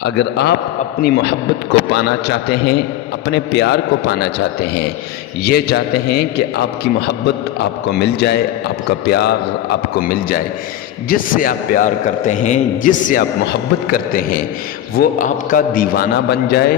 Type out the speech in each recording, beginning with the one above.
اگر آپ اپنی محبت کو پانا چاہتے ہیں، اپنے پیار کو پانا چاہتے ہیں، یہ چاہتے ہیں کہ آپ کی محبت آپ کو مل جائے، آپ کا پیار آپ کو مل جائے، جس سے آپ پیار کرتے ہیں، جس سے آپ محبت کرتے ہیں، وہ آپ کا دیوانہ بن جائے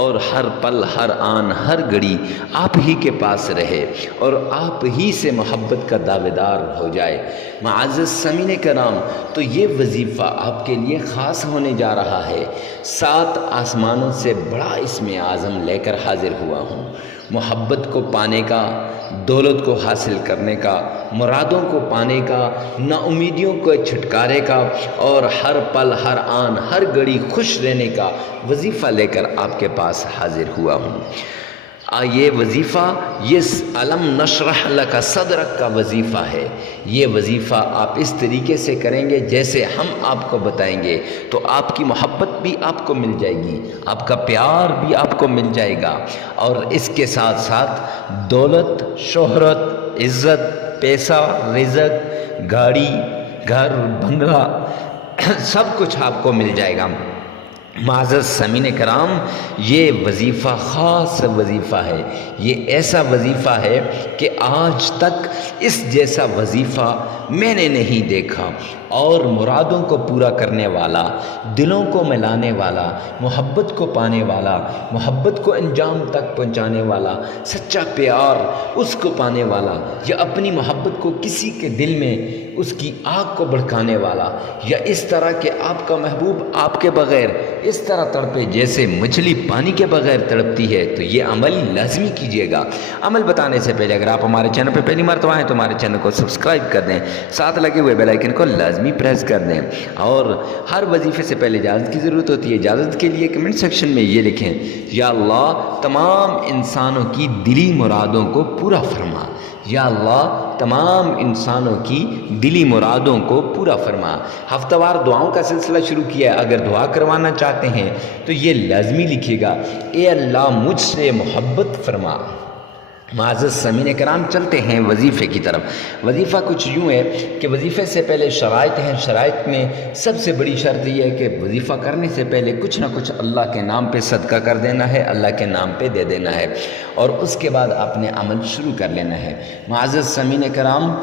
اور ہر پل، ہر آن، ہر گھڑی آپ ہی کے پاس رہے اور آپ ہی سے محبت کا دعوے دار ہو جائے۔ معزز سامعین کرام، تو یہ وظیفہ آپ کے لیے خاص ہونے جا رہا ہے۔ 7 آسمانوں سے بڑا اسم اعظم لے کر حاضر ہوا ہوں، محبت کو پانے کا، دولت کو حاصل کرنے کا، مرادوں کو پانے کا، نا امیدیوں کو چھٹکارے کا اور ہر پل، ہر آن، ہر گھڑی خوش رہنے کا وظیفہ لے کر آپ کے پاس حاضر ہوا ہوں۔ یہ وظیفہ، یہ الم نشرح لک صدرک کا وظیفہ ہے۔ یہ وظیفہ آپ اس طریقے سے کریں گے جیسے ہم آپ کو بتائیں گے تو آپ کی محبت بھی آپ کو مل جائے گی، آپ کا پیار بھی آپ کو مل جائے گا، اور اس کے ساتھ ساتھ دولت، شہرت، عزت، پیسہ، رزق، گاڑی، گھر، بنگلہ، سب کچھ آپ کو مل جائے گا۔ معزز سامعین کرام، یہ وظیفہ خاص وظیفہ ہے، یہ ایسا وظیفہ ہے کہ آج تک اس جیسا وظیفہ میں نے نہیں دیکھا، اور مرادوں کو پورا کرنے والا، دلوں کو ملانے والا، محبت کو پانے والا، محبت کو انجام تک پہنچانے والا، سچا پیار اس کو پانے والا، یا اپنی محبت کو کسی کے دل میں اس کی آگ کو بھڑکانے والا، یا اس طرح کہ آپ کا محبوب آپ کے بغیر اس طرح تڑپے جیسے مچھلی پانی کے بغیر تڑپتی ہے، تو یہ عمل لازمی کیجیے گا۔ عمل بتانے سے پہلے اگر آپ ہمارے چینل پہ پہلی مرتبہ آئیں تو ہمارے چینل کو سبسکرائب کر دیں، ساتھ لگے ہوئے بیل آئیکن کو لازمی پریس کر دیں، اور ہر وظیفے سے پہلے اجازت کی ضرورت ہوتی ہے۔ اجازت کے لیے کمنٹ سیکشن میں یہ لکھیں، یا اللہ تمام انسانوں کی دلی مرادوں کو پورا فرما، یا اللہ تمام انسانوں کی دلی مرادوں کو پورا فرما۔ ہفتہ وار دعاؤں کا سلسلہ شروع کیا ہے، اگر دعا کروانا چاہتے ہیں تو یہ لازمی لکھیے گا، اے اللہ مجھ سے محبت فرما۔ معزز سامعین کرام، چلتے ہیں وظیفے کی طرف۔ وظیفہ کچھ یوں ہے کہ وظیفے سے پہلے شرائط ہیں، شرائط میں سب سے بڑی شرط یہ ہے کہ وظیفہ کرنے سے پہلے کچھ نہ کچھ اللہ کے نام پہ صدقہ کر دینا ہے، اللہ کے نام پہ دے دینا ہے، اور اس کے بعد آپ نے عمل شروع کر لینا ہے۔ معزز سامعین کرام،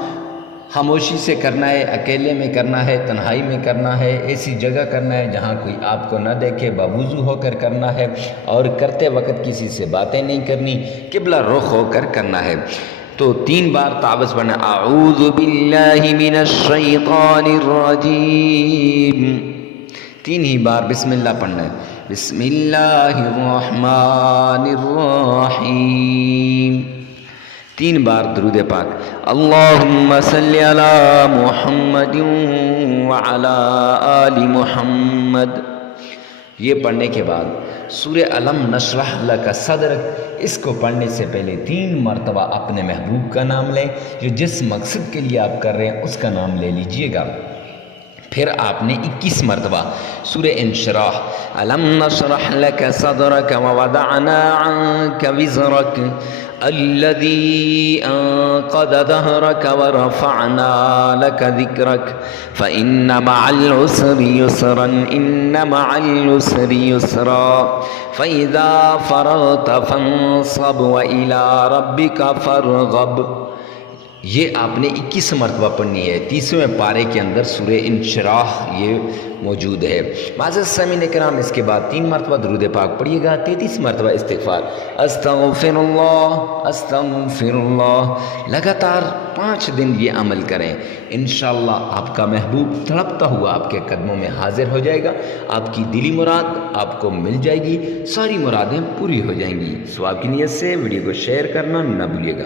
خاموشی سے کرنا ہے، اکیلے میں کرنا ہے، تنہائی میں کرنا ہے، ایسی جگہ کرنا ہے جہاں کوئی آپ کو نہ دیکھے، باوضو ہو کر کرنا ہے، اور کرتے وقت کسی سے باتیں نہیں کرنی، قبلہ رخ ہو کر کرنا ہے۔ تو 3 بار تعوذ پڑھنا، اعوذ باللہ من الشیطان الرجیم، 3 ہی بار بسم اللہ پڑھنا ہے، بسم اللہ الرحمن الرحیم، 3 بار درود پاک، اللہم صلی علی محمد وعلی آل محمد۔ یہ پڑھنے کے بعد سورہ الم نشرح لک صدرک، اس کو پڑھنے سے پہلے 3 مرتبہ اپنے محبوب کا نام لیں، جو جس مقصد کے لیے آپ کر رہے ہیں اس کا نام لے لیجئے گا۔ پھر آپ نے 21 مرتبہ سورہ انشراح، الم نشرح لک صدرک ووضعنا عنک وزرک الذي انقض ظهرك ورفعنا لك ذكرك فإن مع العسر يسرا إن مع العسر يسرا فإذا فرغت فانصب وإلى ربك فارغب۔ یہ آپ نے 21 مرتبہ پڑھنی ہے، 30ویں پارے کے اندر سورہ انشراح یہ موجود ہے۔ معزز سامعین کرام، اس کے بعد 3 مرتبہ درود پاک پڑھیے گا، 33 مرتبہ استغفار، استغفر اللہ استغفر اللہ، لگاتار 5 دن یہ عمل کریں، انشاءاللہ آپ کا محبوب تڑپتا ہوا آپ کے قدموں میں حاضر ہو جائے گا، آپ کی دلی مراد آپ کو مل جائے گی، ساری مرادیں پوری ہو جائیں گی۔ ثواب کی نیت سے ویڈیو کو شیئر کرنا نہ بھولیے گا۔